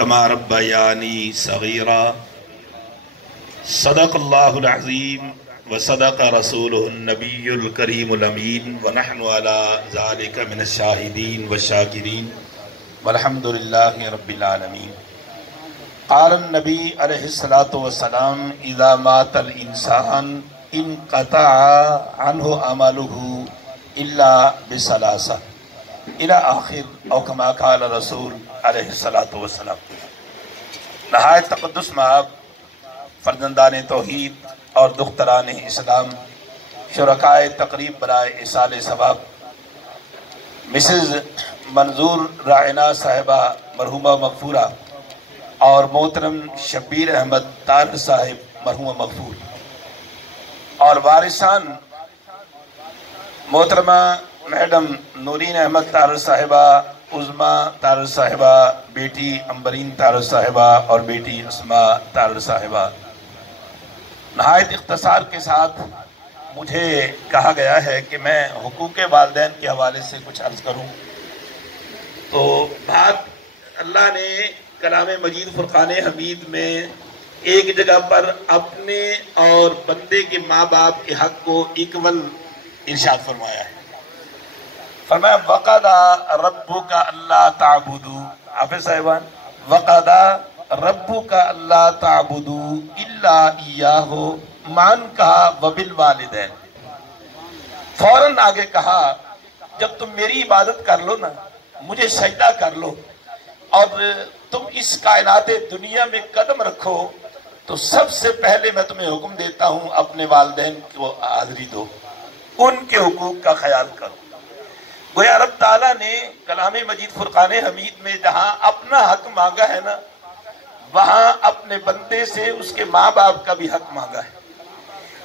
कमा रब्बयानी सगीरा। सदक अल्लाहुल अज़ीम व सदक रसूलुहुन नबियुल करीमुल अमीन व नहनु अला ज़ालिका मिनश शाहिदीन व शाकिरीन वल्हम्दुलिल्लाहि रब्बिल आलमीन। क़ाल नबी अलैहिस्सलातु वस्सलाम इज़ा मातल इंसान इनक़तअ अन्हु अमलुहु इल्ला बिसलासा इला आखिर औ कमा क़ाल रसूल अलैहिस्सलातु वस्सलाम। नहायत तक़द्दुस माब फर्जंदान तौहीद और दुख्तरान इस्लाम शुरकाए तकरीब बराए इसाल सवाब मिसेज़ मंजूर रायना साहिबा मरहुमा मगफूरा और मोहतरम शब्बीर अहमद तार साहिब मरहुमा मगफूर और वारिसान मोहतरमा मैडम नूरीन अहमद तार साहिबा, उज़मा तार साहिबा, बेटी अंबरीन तार साहिबा और बेटी अस्मा तार साहिबा। नहायत इख्तिसार के साथ मुझे कहा गया है कि मैं हुकूक़े वालिदैन के हवाले से कुछ अर्ज़ करूं। तो बात अल्लाह ने कलाम मजीद फुरक़ान हमीद में एक जगह पर अपने और बंदे के माँ बाप के हक़ को इक्वल इरशाद फरमाया है। फरमाया वक़दा रब्बुका अल्ला ताबुदू, हाफ़िज़ साहिबान, वक़दा रब्बुका अल्ला ताबुदू इल्ला इय्याहु मान कहा वबिल वालिदैन। फौरन आगे कहा जब तुम मेरी इबादत कर लो ना, मुझे सजदा कर लो और तुम इस कायनात दुनिया में कदम रखो तो सबसे पहले मैं तुम्हें हुक्म देता हूं अपने वालिदैन को हाज़िरी दो, उनके हुकूक का ख्याल करो। गोया रब ताला ने कलाम मजीद फुरक़ान हमीद में जहां अपना हक मांगा है ना, वहां अपने बंदे से उसके माँ बाप का भी हक मांगा है।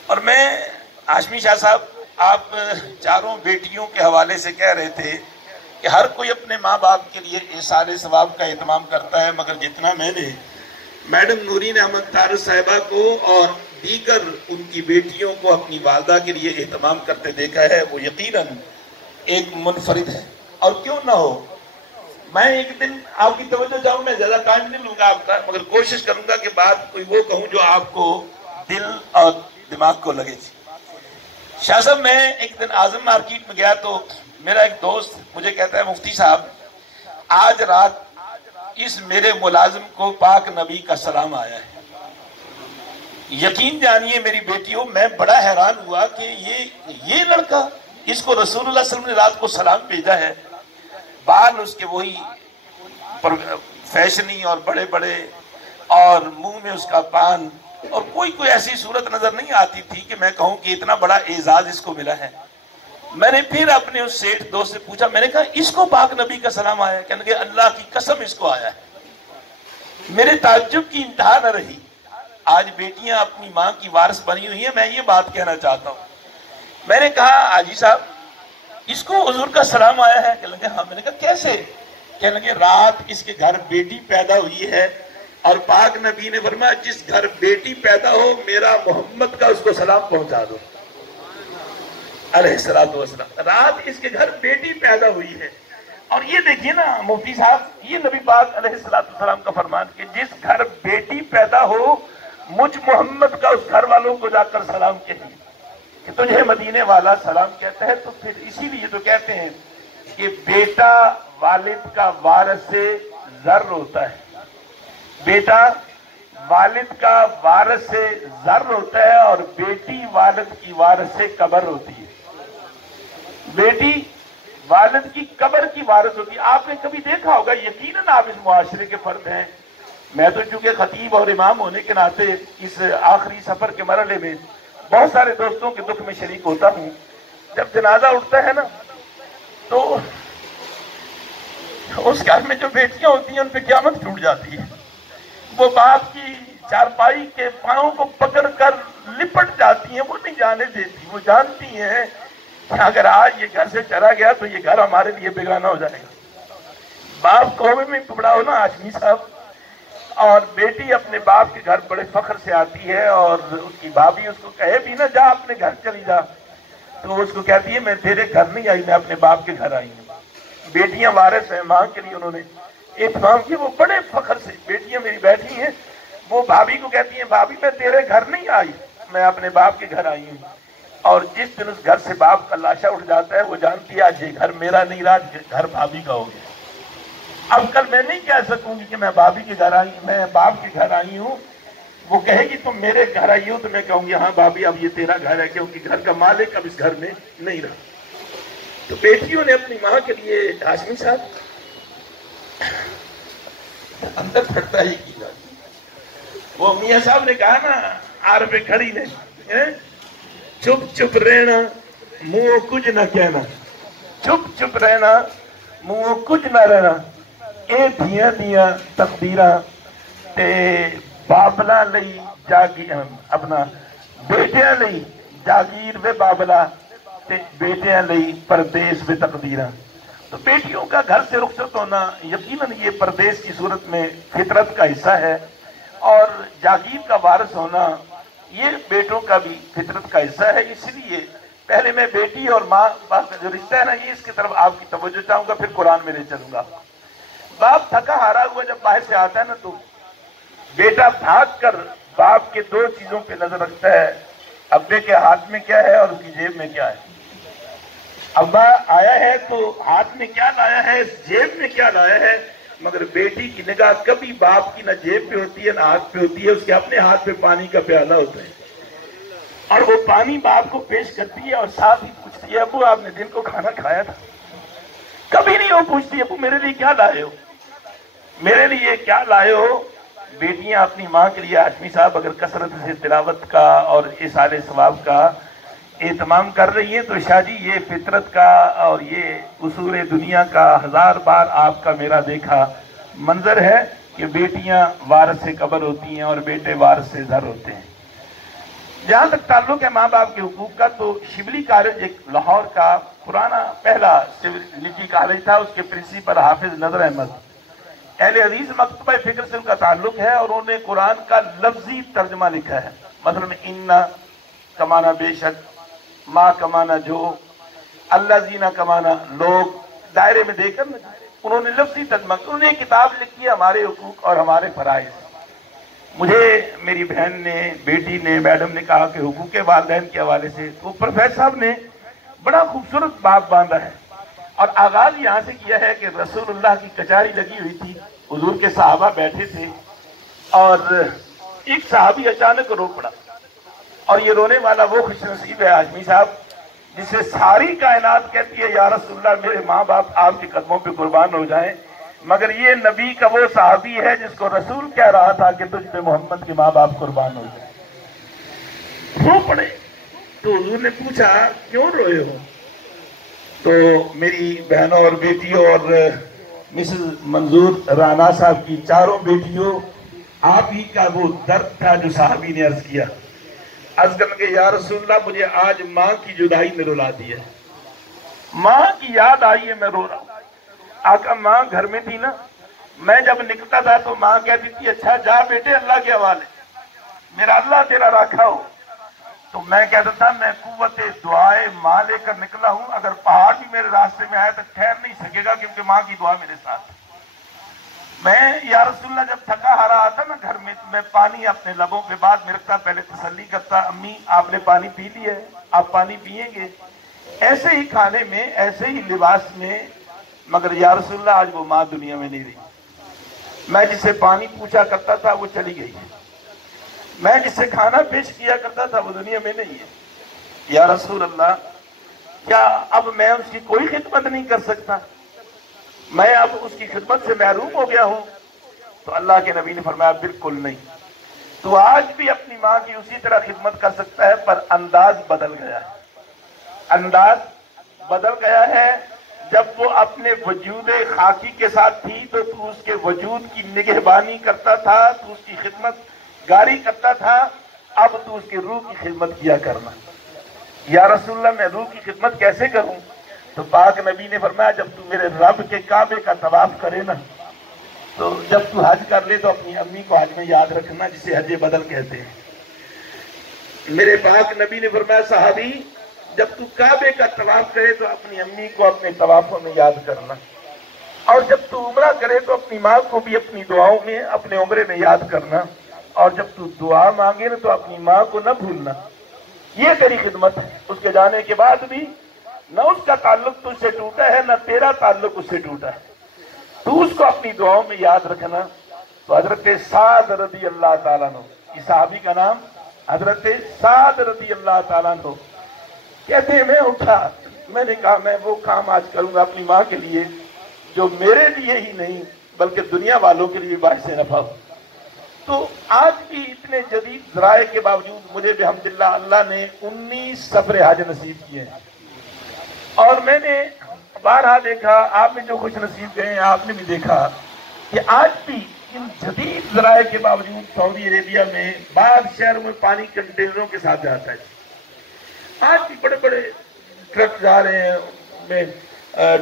और मैं हाशमी शाह साहब, आप चारों बेटियों के हवाले से कह रहे थे कि हर कोई अपने माँ बाप के लिए इसाले सवाब का एहतमाम करता है, मगर जितना मैंने मैडम नूरीन अहमद तार साहिबा को और दीगर उनकी बेटियों को अपनी वालदा के लिए एहतमाम करते देखा है, वो यकीनन एक मुनफरिद है। और क्यों ना हो, मैं एक दिन आपकी तवज्जो चाहूँ, मैं ज़्यादा टाइम नहीं लूँगा आपका, मगर कोशिश करूँगा कि बात कोई वो कहूँ जो आपको दिल और दिमाग को लगे। शाह साहब, मैं एक दिन आज़म मार्केट में गया तो मेरा एक दोस्त मुझे कहता है मुफ्ती साहब आज रात इस मेरे मुलाजिम को पाक नबी का सलाम आया है। यकीन जानिए मेरी बेटियों, मैं बड़ा हैरान हुआ कि ये लड़का, इसको रसूलुल्लाह सल्लल्लाहु अलैहि वसल्लम ने रात को सलाम भेजा है। बाल उसके वही फैशनी और बड़े बड़े और मुंह में उसका पान, और कोई ऐसी सूरत नजर नहीं आती थी कि मैं कहूं कि इतना बड़ा एजाज इसको मिला है। मैंने फिर अपने उस सेठ दोस्त से पूछा, मैंने कहा इसको पाक नबी का सलाम आया है? कहने लगे अल्लाह की कसम इसको आया है। मेरे ताज्जुब की इंतहा न रही। आज बेटियां अपनी माँ की वारिस बनी हुई है, मैं ये बात कहना चाहता हूँ। मैंने कहा हाजी साहब इसको हुजूर का सलाम आया है? कहने लगे हाँ। मैंने कहा कैसे? कहने लगे रात इसके घर बेटी पैदा हुई है और पाक नबी ने फरमाया जिस घर बेटी पैदा हो मेरा मोहम्मद का उसको सलाम पहुंचा दो अलैहिस्सलातु वस्सलाम। रात इसके घर बेटी पैदा हुई है। और ये देखिए ना मुफ्ती साहब, ये नबी पाक अलैहिस्सलातु वस्सलाम का फरमान कि जिस घर बेटी पैदा हो मुझ मोहम्मद का उस घर वालों को जाकर सलाम कहिए कि तुझे मदीने वाला सलाम कहता है। तो फिर इसीलिए तो कहते हैं कि बेटा वालिद का वारिस से ज़र्र होता है, बेटा वालिद का वारिस से ज़र्र होता है और बेटी वालिद की वारिस से कब्र होती है। बेटी वालिद की कब्र की वारिस होती है। आपने कभी देखा होगा, यकीनन आप इस मुआशरे के फर्द हैं। मैं तो चूंकि खतीब और इमाम होने के नाते इस आखिरी सफर के मरहले में बहुत सारे दोस्तों के दुख में शरीक होता हूँ। जब जनाजा उठता है ना तो उस घर में जो बेटियां होती हैं उन पे क़यामत टूट जाती है। वो बाप की चारपाई के पांव को पकड़कर लिपट जाती हैं, वो नहीं जाने देती। वो जानती हैं कि अगर आज ये घर से चला गया तो ये घर हमारे लिए बेगाना हो जाएगा। बाप कौमे में बड़ा हो ना हाशमी साहब, और बेटी अपने बाप के घर बड़े फख्र से आती है और उसकी भाभी उसको कहे भी ना जा अपने घर चली जा, तो उसको कहती है मैं तेरे घर नहीं आई, मैं अपने बाप के घर आई हूँ। बेटियां वारिस हैं, माँ के लिए उन्होंने एहतमाम किया। वो बड़े फख्र से بیٹیاں میری بیٹھی ہیں، وہ بھابھی کو کہتی ہیں بھابھی میں تیرے گھر نہیں آئی، میں اپنے باپ کے گھر آئی ہوں۔ اور جس دن اس گھر سے باپ کا لاشا اٹھ جاتا ہے وہ جانتی ہے آج یہ گھر میرا نہیں رہا، گھر بھابھی کا ہو گیا۔ اب کل میں نہیں کہہ سکوں گی کہ میں بھابھی کے گھر آئی، میں باپ کے گھر آئی ہوں، وہ کہے گی تم میرے گھر آئی ہو تو میں کہوں گی ہاں بھابھی اب یہ تیرا گھر ہے، کیونکہ گھر کا مالک اب اس گھر میں نہیں رہا۔ تو بیٹیوں نے اپنی ماں کے لیے ہاشمی صاحب اندر پھٹتا ہی کی بات، وہ میاں صاحب نے کہا نا آر پہ کھڑی نے، چپ چپ رہنا منہ کچھ نہ کہنا، چپ چپ رہنا منہ کچھ نہ رہنا، اے دھیاں دیاں تقدیراں تے بابلا لئی جاگی اپنا بیٹیاں لئی جاگیر وے بابلا تے بیٹیاں لئی پردیس وے تقدیراں۔ تو بیٹیوں کا گھر سے رخصت ہونا یقیناً یہ پردیس کی صورت میں فطرت کا حصہ ہے، اور جاگیر کا وارث ہونا یہ بیٹوں کا بھی فطرت کا حصہ ہے۔ اس لیے پہلے میں بیٹی اور ماں باپ کا جو رشتہ ہے نا یہ اس کی طرف آپ کی توجہ چاہوں گا، پھر قرآن میں لے چلوں گا۔ باپ تھکا ہارا ہوا جب باہر سے آتا ہے نا تو بیٹا بھاگ کر باپ کے دو چیزوں پہ نظر رکھتا ہے، ابے کے ہاتھ میں کیا ہے اور اس کی جیب میں کیا ہے۔ ابا آیا ہے تو ہاتھ میں کیا لایا ہے، جیب میں کیا لایا ہے، مگر بیٹی کی نگاہ کبھی باپ کی نہ جیب پہ ہوتی ہے نہ ہاتھ پہ ہوتی ہے، اس کے اپنے ہاتھ پہ پانی کا پیالہ ہوتا ہے، اور وہ پانی باپ کو پیش کرتی ہے اور ساتھ ہی پوچھتی ہے ابو آپ نے دن کو کھانا کھایا تھا؟ کبھی نہیں وہ پوچھتی ابو میرے لیے کیا لائے ہو، میرے لیے کیا لائے ہو۔ بیٹیاں اپنی ماں کے لیے ہاشمی صاحب اگر کثرت سے تلاوت کا اور اِیصال ثواب کا اہتمام کر رہی ہیں تو شاہ جی یہ فطرت کا اور یہ اصول دنیا کا ہزار بار آپ کا میرا دیکھا منظر ہے کہ بیٹیاں وارث سے قبر ہوتی ہیں اور بیٹے وارث سے زر ہوتے ہیں۔ جہاں تک تعلق ہے ماں باپ کے حقوق کا تو شبلی کالج ایک لاہور کا پرانا پہلا سیولٹی کالج تھا، اس کے پرنسپل حافظ نظر احمد اہل حدیث مکتبہ فکر سے ان کا تعلق ہے، اور انہوں نے قرآن کا لفظی ترجمہ لکھا ہے، مثلا انا کمانا بے شک، ماں کمانا جو، اللہ زینہ کمانا لوگ، دائرے میں دے کر انہوں نے لفظی ترجمہ، انہوں نے ایک کتاب لکھی ہے ہمارے حقوق اور ہمارے فرائض۔ مجھے میری بہن نے، بیٹی نے، میڈم نے کہا کہ حقوق والدین کے حوالے سے تو پروفیسر صاحب نے بڑا خوبصورت باب باندھا ہے، اور آغاز یہاں سے کیا ہے کہ رسول اللہ کی کچہری لگی ہوئی تھی، حضور کے صحابہ بیٹھے تھے، اور ایک صحابی اچانک رو پڑا، اور یہ رونے والا وہ خوش نصیب ہے ہاشمی صاحب جسے ساری کائنات کہتی ہے یا رسول اللہ میرے ماں باپ آپ کے قدموں پہ قربان ہو جائیں، مگر یہ نبی کا وہ صحابی ہے جس کو رسول کہہ رہا تھا کہ تجھ پہ محمد کے ماں باپ قربان ہو جائیں۔ رو پڑے تو حضور نے پوچھا کیوں روئے ہو؟ تو میری بہنوں اور بیٹیوں اور مسز منظور رانا صاحب کی چاروں بیٹیوں آپ ہی کا وہ درد تھا جو صحابی نے عرض کیا، عرض کرنے کے یا رسول اللہ مجھے آج ماں کی جدائی میں رلا دیا، ماں کی یاد آئی ہے میں رو رہا ہوں۔ آقا ماں گھر میں تھی نا، میں جب نکلتا تھا تو ماں کہتی تھی اچھا جا بیٹے اللہ کے حوالے، میرا اللہ تیرا راکھا ہو، تو میں کہتا تھا میں قوت دعائے ماں لے کر نکلا ہوں، اگر پہاڑ بھی میرے راستے میں آئے تو ٹھہر نہیں سکے گا کیونکہ ماں کی دعا میرے ساتھ۔ میں یا رسول اللہ جب تھکا ہارا آتا نا گھر میں تو میں پانی اپنے لبوں پہ بعد میں رکھتا، پہلے تسلی کرتا امی آپ نے پانی پی لیا ہے، آپ پانی پیئیں گے، ایسے ہی کھانے میں ایسے ہی لباس میں، مگر یا رسول اللہ آج وہ ماں دنیا میں نہیں رہی، میں جسے پانی پوچھا کرتا تھا وہ چلی گئی ہے، میں جسے کھانا پیش کیا کرتا تھا وہ دنیا میں نہیں ہے، یا رسول اللہ کیا اب میں اس کی کوئی خدمت نہیں کر سکتا، میں اب اس کی خدمت سے محروم ہو گیا ہوں؟ تو اللہ کے نبی نے فرمایا بالکل نہیں، تو آج بھی اپنی ماں کی اسی طرح خدمت کر سکتا ہے، پر انداز بدل گیا ہے، انداز بدل گیا ہے۔ جب وہ اپنے وجود خاکی کے ساتھ تھی تو تو اس کے وجود کی نگہبانی کرتا تھا، تو اس کی خدمت گاری کرتا تھا، اب تو اس کے روح کی خدمت کیا کرنا۔ یا رسول اللہ میں روح کی خدمت کیسے کروں؟ تو پاک نبی نے فرمایا جب تو میرے رب کے کعبے کا طواف کرے نا، تو جب تو حج کر لے تو اپنی امی کو حج میں یاد رکھنا، جسے حج بدل کہتے ہیں۔ میرے پاک نبی نے فرمایا صحابی جب تو کعبے کا طواف کرے تو اپنی امی کو اپنے طوافوں میں یاد کرنا۔ اور جب تو عمرہ کرے تو اپنی ماں کو بھی اپنی دعاؤں میں اپنے عمرے میں یاد کرنا، اور جب تو دعا مانگے نا تو اپنی ماں کو نہ بھولنا. یہ تیری خدمت ہے. اس کے جانے کے بعد بھی نہ اس کا تعلق تجھ سے ٹوٹا ہے، نہ تیرا تعلق اس سے ٹوٹا ہے. تو اس کو اپنی دعاؤں میں یاد رکھنا. تو حضرت سعد رضی اللہ تعالیٰ عنہ، اس صحابی کا نام حضرت سعد رضی اللہ تعالیٰ عنہ، کہتے ہیں میں اٹھا، میں نے کہا میں وہ کام آج کروں گا اپنی ماں کے لیے جو میرے لیے ہی نہیں بلکہ دنیا والوں کے لیے باعث نفع ہو. تو آج بھی اتنے جدید ذرائع کے باوجود مجھے بحمدللہ اللہ نے 19 سفر حج نصیب کیے ہیں. اور میں نے بارہا دیکھا، آپ نے جو خوش نصیب گئے ہیں آپ نے بھی دیکھا کہ آج بھی ان جدید ذرائع کے باوجود سعودی عربیہ میں بعض شہروں میں پانی کنٹینروں کے ساتھ جاتا ہے. آج بھی بڑے بڑے ٹرک جا رہے ہیں، میں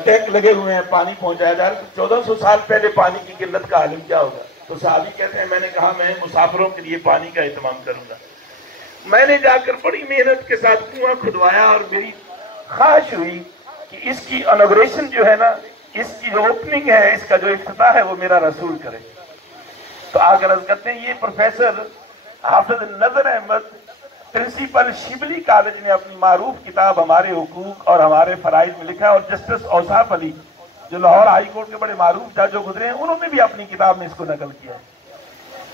ٹینک لگے ہوئے ہیں، پانی پہنچایا جا رہا ہے. 1400 سال پہلے پانی کی قلت کا عالم کیا ہوگا؟ تو صحابی کہتے ہیں میں نے کہا میں مسافروں کے لیے پانی کا اہتمام کروں گا. میں نے جا کر بڑی محنت کے ساتھ کنواں کھدوایا اور میری خواہش ہوئی کہ اس کی انوگریشن جو ہے نا، اس کی جو اوپننگ ہے، اس کا جو افتتاح ہے وہ میرا رسول کرے. تو آ کر عرض کرتے ہیں یہ پروفیسر حافظ نظر احمد پرنسپل شبلی کالج نے اپنی معروف کتاب ہمارے حقوق اور ہمارے فرائض میں لکھا ہے، اور جسٹس اوصاف علی جو لاہور ہائی کورٹ کے بڑے معروف جج گزرے ہیں انہوں نے بھی اپنی کتاب میں اس کو نقل کیا ہے.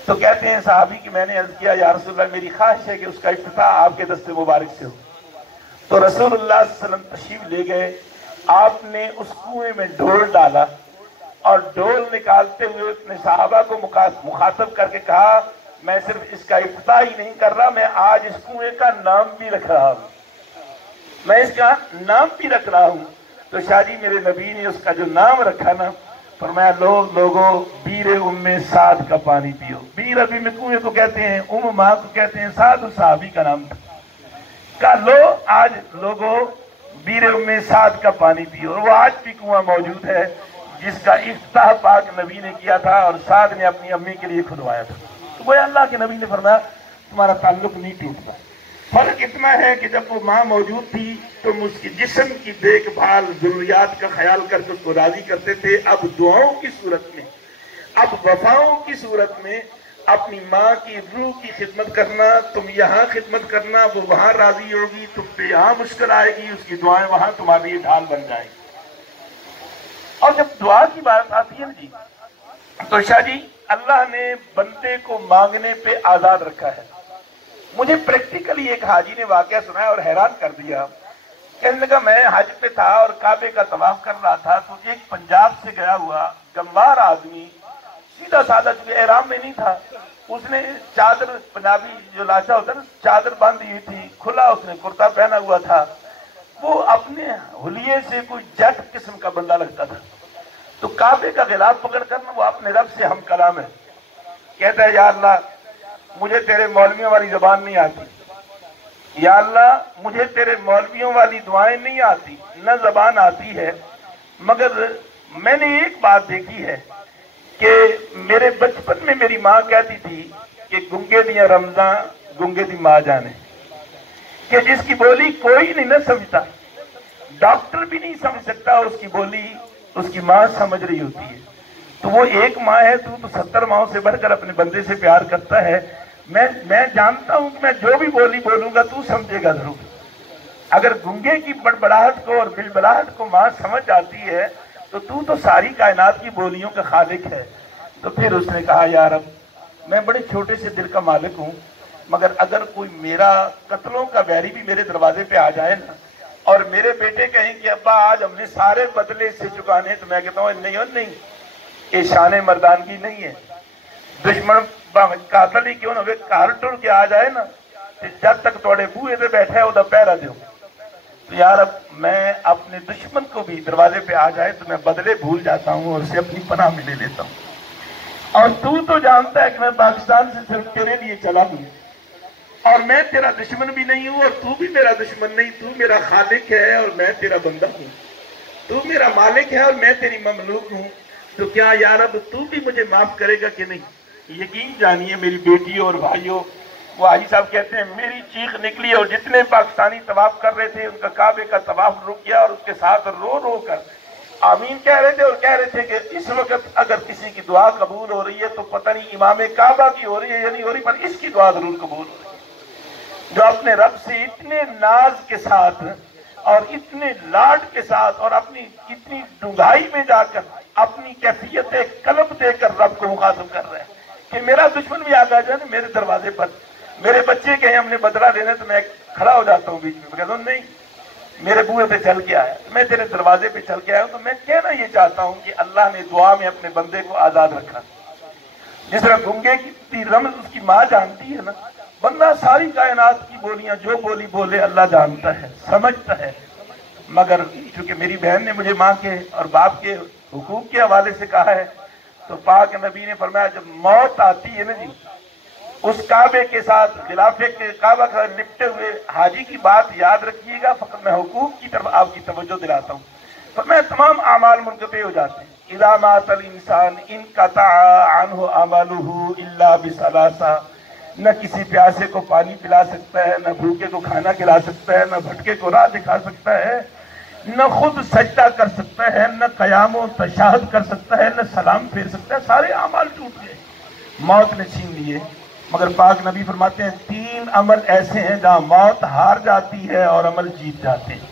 تو کہتے ہیں صحابی کہ میں نے عرض کیا یا رسول اللہ میری خواہش ہے کہ اس کا افتتاح آپ کے دست مبارک سے ہو. تو رسول اللہ صلی اللہ علیہ وسلم تشریف لے گئے. آپ نے اس کنویں میں ڈول ڈالا اور ڈول نکالتے ہوئے اپنے صحابہ کو مخاطب کر کے کہا میں صرف اس کا افتتاح ہی نہیں کر رہا، میں آج اس کنویں کا نام بھی رکھ رہا ہوں، میں اس کا نام بھی رکھ رہا ہوں. تو شاہ جی میرے نبی نے اس کا جو نام رکھا نا، فرمایا لوگوں بیر ام سعد کا پانی پیو. بیر ابھی میں کنویں کو کہتے ہیں، ماں کو کہتے ہیں، سعد صحابی کا نام تھا. کہا لو آج لوگوں بیر ام سعد کا پانی پیو. اور وہ آج بھی کنواں موجود ہے جس کا افتتاح پاک نبی نے کیا تھا اور سعد نے اپنی امی کے لیے کھدوایا تھا. تو وہ اللہ کے نبی نے فرمایا تمہارا تعلق نہیں ٹوٹتا. فرق اتنا ہے کہ جب وہ ماں موجود تھی تم اس کی جسم کی دیکھ بھال ضروریات کا خیال کر کے اس کو راضی کرتے تھے. اب دعاؤں کی صورت میں، اب وفاؤں کی صورت میں اپنی ماں کی روح کی خدمت کرنا، تم یہاں خدمت کرنا، وہ وہاں راضی ہوگی، تم پہ یہاں مشکل آئے گی، اس کی دعائیں وہاں تمہارے لیے ڈھال بن جائیں گی. اور جب دعا کی بات آتی ہے نا جی، تو شاہ جی اللہ نے بندے کو مانگنے پہ آزاد رکھا ہے. مجھے پریکٹیکلی ایک حاجی نے واقعہ سنایا اور حیران کر دیا. کہنے لگا میں حج پہ تھا اور کعبے کا طواف کر رہا تھا تو ایک پنجاب سے گیا ہوا گنوار آدمی سیدھا سادہ چونکہ احرام میں نہیں تھا، اس نے چادر، پنجابی جو لاچا ہوتا ہے نا، چادر باندھی ہوئی تھی، کھلا اس نے کرتا پہنا ہوا تھا. وہ اپنے حلیے سے کوئی جٹ قسم کا بندہ لگتا تھا. تو کعبے کا غلاف پکڑ کر وہ اپنے رب سے ہم کلام ہے. کہتا ہے یا اللہ مجھے تیرے مولویوں والی زبان نہیں آتی، یا اللہ مجھے تیرے مولویوں والی دعائیں نہیں آتی، نہ زبان آتی ہے، مگر میں نے ایک بات دیکھی ہے کہ میرے بچپن میں میری ماں کہتی تھی کہ گنگے دیاں رمضاں گنگے دی ماں جانے، کہ جس کی بولی کوئی نہیں نہ سمجھتا، ڈاکٹر بھی نہیں سمجھ سکتا، اور اس کی بولی اس کی ماں سمجھ رہی ہوتی ہے. تو وہ ایک ماں ہے، تو 70 ماؤں سے بڑھ کر اپنے بندے سے پیار کرتا ہے. میں جانتا ہوں کہ میں جو بھی بولی بولوں گا تو سمجھے گا ضرور. اگر گنگے کی بڑبڑاہٹ کو اور بلبلاہٹ کو ماں سمجھ آتی ہے تو ساری کائنات کی بولیوں کا خالق ہے. تو پھر اس نے کہا یا رب میں بڑے چھوٹے سے دل کا مالک ہوں، مگر اگر کوئی میرا قتلوں کا بیری بھی میرے دروازے پہ آ جائے نا اور میرے بیٹے کہیں کہ ابا آج ہم نے سارے بدلے سے چکانے، تو میں کہتا ہوں نہیں، یہ شان مردانگی نہیں ہے. دشمن قاتل ہی کیوں نہ ہوئے گھر ٹر کے آ جائے نا، جب تک توڑے بوئے سے بیٹھے وہ پہرا دو. تو یار اب میں اپنے دشمن کو بھی دروازے پہ آ جائے تو میں بدلے بھول جاتا ہوں اور اسے اپنی پناہ میں لے لیتا ہوں. اور تو جانتا ہے کہ میں پاکستان سے صرف تیرے لیے چلا ہوں، اور میں تیرا دشمن بھی نہیں ہوں اور تو بھی میرا دشمن نہیں. تو میرا خالق ہے اور میں تیرا بندہ ہوں، تو میرا مالک ہے اور میں تیری مملوک ہوں. تو کیا یا رب تو بھی مجھے معاف کرے گا کہ نہیں؟ یقین جانیے میری بیٹیوں اور بھائیوں، وہ حاجی صاحب کہتے ہیں میری چیخ نکلی اور جتنے پاکستانی طواف کر رہے تھے ان کا کعبے کا طواف رک گیا اور اس کے ساتھ رو رو کر आमीन कह रहे थे और कह रहे थे कि इस वक्त अगर किसी की दुआ कबूल हो रही है तो पता नहीं इमाम काबा की हो रही है या नहीं हो रही, पर इसकी दुआ जरूर कबूल हो रही है। जो अपने रब से इतने नाज के साथ और इतने लाड के साथ और अपनी इतनी डूंघाई में जाकर अपनी कैफियत कल्ब देकर रब को मुखातिब कर रहे हैं कि मेरा दुश्मन भी आ जाए ना मेरे दरवाजे पर, मेरे बच्चे कहें हमने बदला लेना, तो मैं खड़ा हो जाता हूँ बीच में, कहता हूँ नहीं मेरे बुए पे चल के आया, मैं तेरे दरवाजे पे चल के आया हूं। तो मैं कहना ये चाहता हूं कि अल्लाह ने दुआ में अपने बंदे को आजाद रखा। जिस तरह गूंगे की रमज उसकी माँ जानती है ना, बंदा सारी कायनात की बोलियां जो बोली बोले अल्लाह जानता है, समझता है। मगर चूंकि मेरी बहन ने मुझे माँ के और बाप के हुकूक के हवाले से कहा है, तो पाक नबी ने फरमाया जब मौत आती है ना जी, उस काबे के साथ खिलाफे के काबा का लिपटे हुए हाजी की बात याद रखिएगा, फकत मैं हुकूक की तरफ आपकी तवज्जो दिलाता हूँ। तो मैं तमाम अमाल मुनक़ते हो जाते हैं। इज़ा मातल इंसान इनक़ता अन्हु अमलुहु इल्ला बिसलासा, न किसी प्यासे को पानी पिला सकता है, न भूखे को खाना खिला सकता है, न भटके को राह दिखा सकता है, न खुद सजदा कर सकता है, न क़याम व तशहद कर सकता है, न सलाम फेर सकता है। सारे अमाल टूट गए, मौत ने छीन लिए। मगर पाक नबी फरमाते हैं 3 अमल ऐसे हैं जहां मौत हार जाती है और अमल जीत जाते हैं।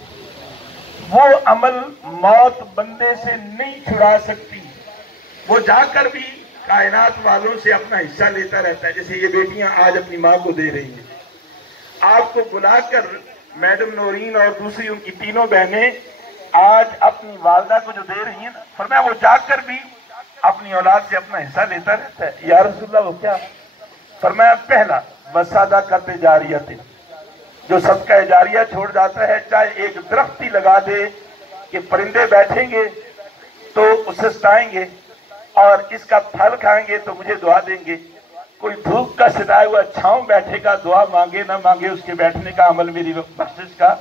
वो अमल मौत बंदे से नहीं छुड़ा सकती, वो जाकर भी कायनात वालों से अपना हिस्सा लेता रहता है। जैसे ये बेटियां आज अपनी माँ को दे रही हैं, आपको बुलाकर मैडम नौरीन और दूसरी उनकी तीनों बहनें आज अपनी वालदा को जो दे रही हैं ना, फरमाया वो जाकर भी अपनी औलाद से अपना हिस्सा लेता रहता है। या रसूलल्लाह वो क्या? फरमाया पहला वसादा करते जारियत, जो सदका जारिया छोड़ जाता है, चाहे एक दरख्त ही लगा दे कि परिंदे बैठेंगे तो उससे सताएंगे और इसका फल खाएंगे तो मुझे दुआ देंगे। कोई धूप का सताया हुआ छांव बैठेगा, दुआ मांगे ना मांगे उसके बैठने का अमल मेरी मस्जिद का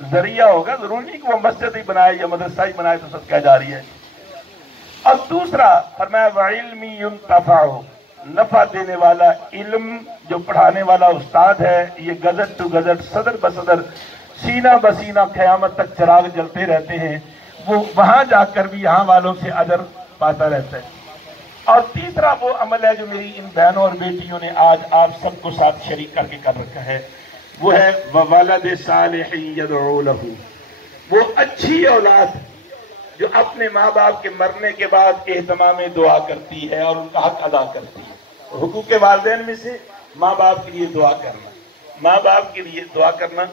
जरिया होगा। जरूरी नहीं कि वो मस्जिद ही बनाए या मदरसा ही बनाए तो सदका जारिया है। और दूसरा फरमाया वइल्मी युंतफअ, नफा देने वाला इल्म जो पढ़ाने वाला उस्ताद है, ये गजट टू गजट सदर बसदर सीना बसीना क़यामत तक चिराग जलते रहते हैं, वो वहां जाकर भी यहाँ वालों से अजर पाता रहता है। और तीसरा वो अमल है जो मेरी इन बहनों और बेटियों ने आज आप सबको साथ शरीक करके कर रखा है, वो है ववलद सालिहिन यदऊ लहू, वो अच्छी औलाद जो अपने माँ बाप के मरने के बाद एहतमाम दुआ करती है और उनका हक अदा करती है। हुकूक वालिदैन में से माँ बाप के लिए दुआ करना, माँ बाप के लिए दुआ करना।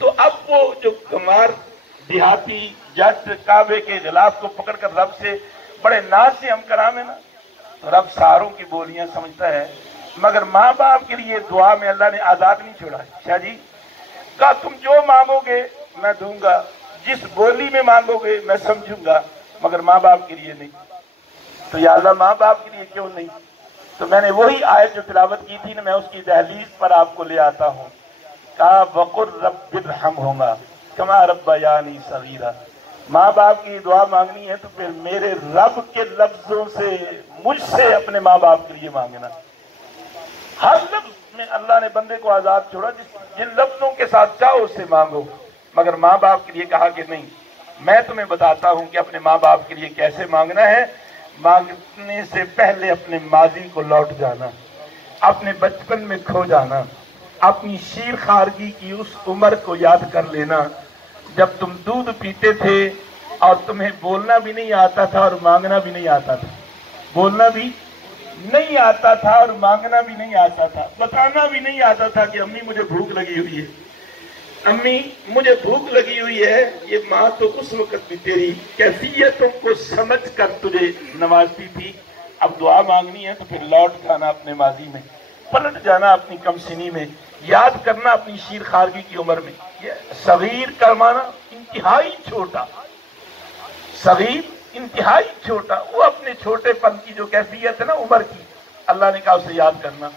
तो अब वो जो गंवार देहाती जट काबे के गिलाफ को पकड़कर रब से बड़े नाज से हम करामे ना, तो रब सारों की बोलियां समझता है। मगर माँ बाप के लिए दुआ में अल्लाह ने आजाद नहीं छोड़ा। शाह जी का तुम जो मांगोगे मैं दूंगा, जिस बोली में मांगोगे मैं समझूंगा, मगर माँ बाप के लिए नहीं। तो या अल्लाह माँ बाप के लिए क्यों नहीं? तो मैंने वही आयत जो तिलावत की थी ना, मैं उसकी दहलीज पर आपको ले आता हूँ। कहा वक़ुर रब्बिरहमहुमा कमा रब्बयानी सगीरा, माँ बाप की दुआ मांगनी है तो फिर मेरे रब के लफ्जों से मुझसे अपने माँ बाप के लिए मांगना। हर लफ्ज में अल्लाह ने बंदे को आजाद छोड़ा, जिन लफ्जों के साथ चाहो उससे मांगो। मगर माँ बाप के लिए कहा कि नहीं, मैं तुम्हें बताता हूं कि अपने माँ बाप के लिए कैसे मांगना है। मांगने से पहले अपने माजी को लौट जाना, अपने बचपन में खो जाना, अपनी शीर खारगी की उस उम्र को याद कर लेना जब तुम दूध पीते थे और तुम्हें बोलना भी नहीं आता था और मांगना भी नहीं आता था। बोलना भी नहीं आता था और मांगना भी नहीं आता था, बताना भी नहीं आता था कि अम्मी मुझे भूख लगी हुई है, अम्मी मुझे भूख लगी हुई है। ये माँ तो उस वक्त भी तेरी कैफियतों को समझ कर तुझे नवाजती थी। अब दुआ मांगनी है तो फिर लौट जाना अपने माजी में, पलट जाना अपनी कमसिनी में, याद करना अपनी शीर खारगी की उम्र में। ये सगीर का माना इंतहाई छोटा, सगीर इंतहाई छोटा, वो अपने छोटेपन की जो कैफियत है ना उम्र की, अल्लाह ने कहा उसे याद करना।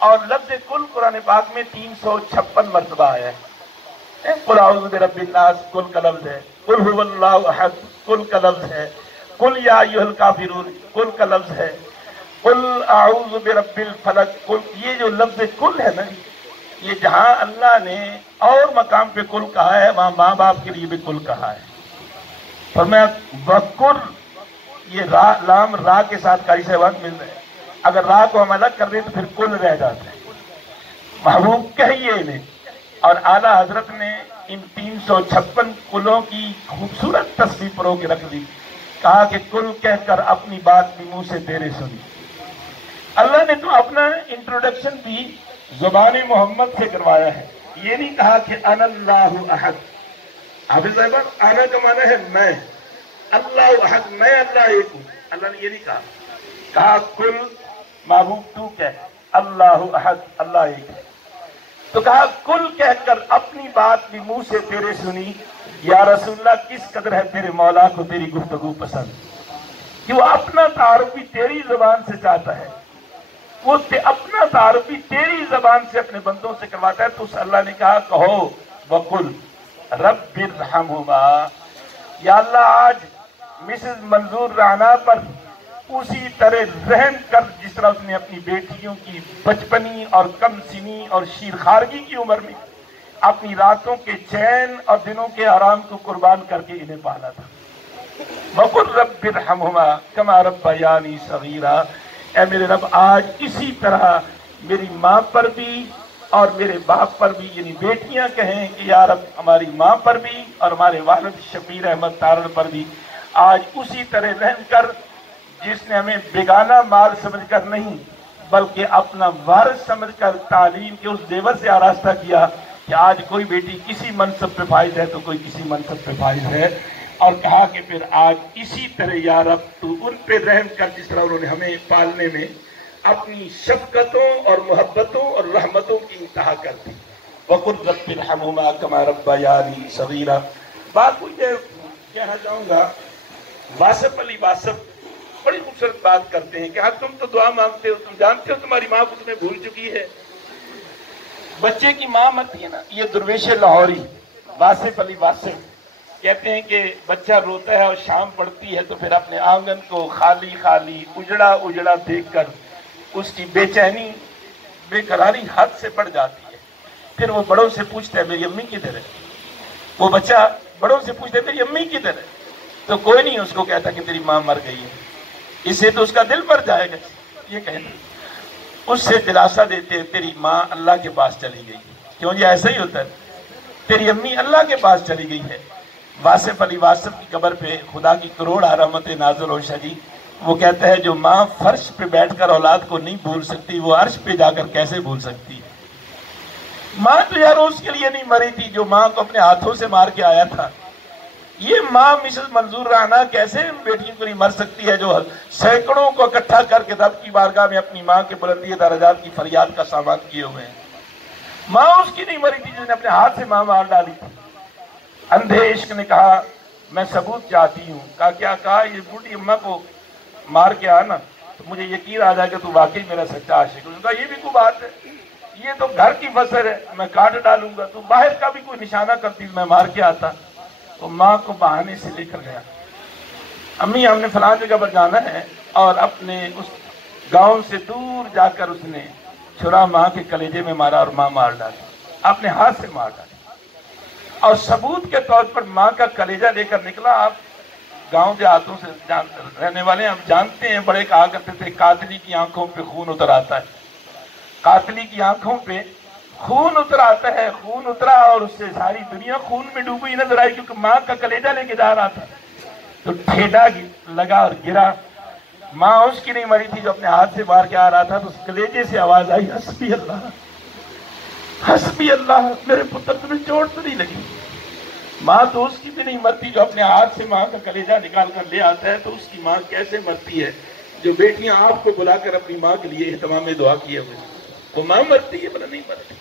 और लफ्ज़ कुल कुरान पाक में 356 मरतबा आया है। कुल आऊज़ु बिरब्बिन नास कुल का लफ्ज़ है, कुल हुवल्लाहु अहद कुल का लफ्ज़ है, कुल या अय्युहल काफिरून कुल का लफ्ज़ है, कुल आऊज़ु बिरब्बिल फलक कुल। ये जो लफ्ज़ कुल है ना, ये जहां अल्लाह ने और मकाम पे कुल कहा है, वहां माँ बाप के लिए भी कुल कहा है। फरमाया वकुल, ये लाम रा के साथ कारी साहबान मिल रहे हैं, अगर रा को हम अलग कर दें तो फिर कुल रह जाता है। महबूब कहिए इन्हें। और आला हजरत ने इन 356 कुलों की खूबसूरत तस्वीर परो के रख दी। कहा कि कुल कहकर अपनी बात भी मुंह से तेरे सुनी। अल्लाह ने तो अपना इंट्रोडक्शन भी जुबान मोहम्मद से करवाया है। ये नहीं कहा कि अनल्लाहु अहद। हाफिज साहब, आना का माना है मैं, अल्लाह अहद, मैं अल्लाह एक हूं। अल्लाह ने ये नहीं कहा। कहा कुल महबूब तू कह अल्लाह अहद, अल्लाह एक है। तो कहा कुल कहकर अपनी बात भी मुंह से तेरे सुनी। या रसूलल्लाह, किस कदर है तेरे मौला को तेरी गुफ्तगू पसंद, कि वो अपना तारुफ भी तेरी जुबान से चाहता है, वो अपना तारुफ भी तेरी जुबान से अपने बंदों से करवाता है। तो उस अल्लाह ने कहा कहो वकुल रब्बिरहमुमा, या अल्लाह आज मिसेस मंजूर राना पर उसी तरह रहम कर जिस तरह उसने अपनी बेटियों की बचपनी और कम सिनी और शीरखारगी की उम्र में अपनी रातों के चैन और दिनों के आराम को कुर्बान करके इन्हें पाला था। वकुल रब्बिरहमुमा कमा रब्बयानी सगीरा, ऐ मेरे रब आज इसी तरह मेरी माँ पर भी और मेरे बाप पर भी, यानी बेटियां कहें कि या रब हमारी माँ पर भी और हमारे वालिद शबीर अहमद तारण पर भी आज उसी तरह रहम कर जिसने हमें बेगाना माल समझकर नहीं बल्कि अपना वारिस समझकर तालीम के उस देवर से आरास्ता किया कि आज कोई बेटी किसी मनसब पे फाइज है तो कोई किसी मनसब पे फाइज है। और कहा कि फिर आज इसी तरह या रब तू उन पे रहम कर जिस तरह उन्होंने हमें पालने में अपनी शफकतों और मोहब्बतों और रहमतों की इंतहा कर दी। वकुल रब्बिरहमुमा कमा रब्बयानी सगीरा। बात मुझे कहना चाहूंगा, वासिफ अली वासिफ बड़ी खूबसूरत बात करते हैं कि हाँ तुम तो दुआ मांगते हो, तुम जानते हो तुम्हारी माँ को तुम्हें भूल चुकी है। बच्चे की माँ मरती है ना, ये दुर्वेश लाहौरी वासिफ अली वासिफ कहते हैं कि बच्चा रोता है और शाम पड़ती है तो फिर अपने आंगन को खाली खाली उजड़ा उजड़ा देखकर उसकी बेचैनी बेकरारी हद से बढ़ जाती है। फिर वो बड़ों से पूछता है मेरी अम्मी किधर है। वो बच्चा बड़ों से पूछता है मेरी अम्मी किधर है, तो कोई नहीं उसको कहता कि तेरी माँ मर गई है, इससे तो उसका दिल मर जाएगा। ये कहना उससे दिलासा देते हैं तेरी माँ अल्लाह के पास चली गई। क्यों जी, ऐसा ही होता है, तेरी अम्मी अल्लाह के पास चली गई है। वासिफ अली वासिफ की कब्र पे खुदा की करोड़ रहमत नाज़िल हो जी। वो कहता है जो माँ फर्श पे बैठकर औलाद को नहीं भूल सकती वो अर्श पे जाकर कैसे भूल सकती है। माँ तो यार उसके लिए नहीं मरी थी जो माँ को अपने हाथों से मार के आया था। ये माँ मिसेस मंजूर राना कैसे इन बेटियों को नहीं मर सकती है जो सैकड़ों को इकट्ठा करके रब की बारगाह में अपनी माँ के बुलंदी दर्जात की फरियाद का सामान किए हुए हैं। माँ उसकी नहीं मरी थी जिसने अपने हाथ से माँ मार डाली थी। अंधे इश्क ने कहा मैं सबूत चाहती हूँ। कहा क्या? कहा ये बूढ़ी अम्मा को मार के आना तो मुझे यकीन आ जाएगा तू वाकई मेरा सच्चा आशिक। उनका ये भी कोई बात है, ये तो घर की फसल है, मैं काट डालूंगा। तो बाहर का भी कोई निशाना करती मैं मार के आता। तो माँ को बहाने से लेकर गया, अम्मी हमने फलां जगह पर जाना है, और अपने उस गांव से दूर जाकर उसने छुरा माँ के कलेजे में मारा और माँ मार डाली, अपने हाथ से मार डाली। और सबूत के तौर पर माँ का कलेजा लेकर निकला। आप गांव देहातों से रहने वाले हम जानते हैं, बड़े कहा करते थे कातली की आंखों पे खून उतर आता है। कातली की आंखों पे खून उतर आता है, खून उतरा और उससे सारी दुनिया खून में डूबी नजर आई क्योंकि माँ का कलेजा लेके जा रहा था। तो ठेडा लगा और गिरा। माँ उसकी नहीं मरी थी जो अपने हाथ से मार के आ रहा था। तो उस कलेजे से आवाज आई हस्बी अल्लाह, हस्बी अल्लाह, मेरे पुत्र तुम्हें चोट तो नहीं लगी। माँ तो उसकी भी नहीं मरती जो अपने हाथ से माँ का कलेजा निकाल कर ले आता है। तो उसकी माँ कैसे मरती है जो बेटियां आपको बुलाकर अपनी माँ के लिए एहतमाम दुआ किए हुए, तो माँ मरती है, बना नहीं मरती।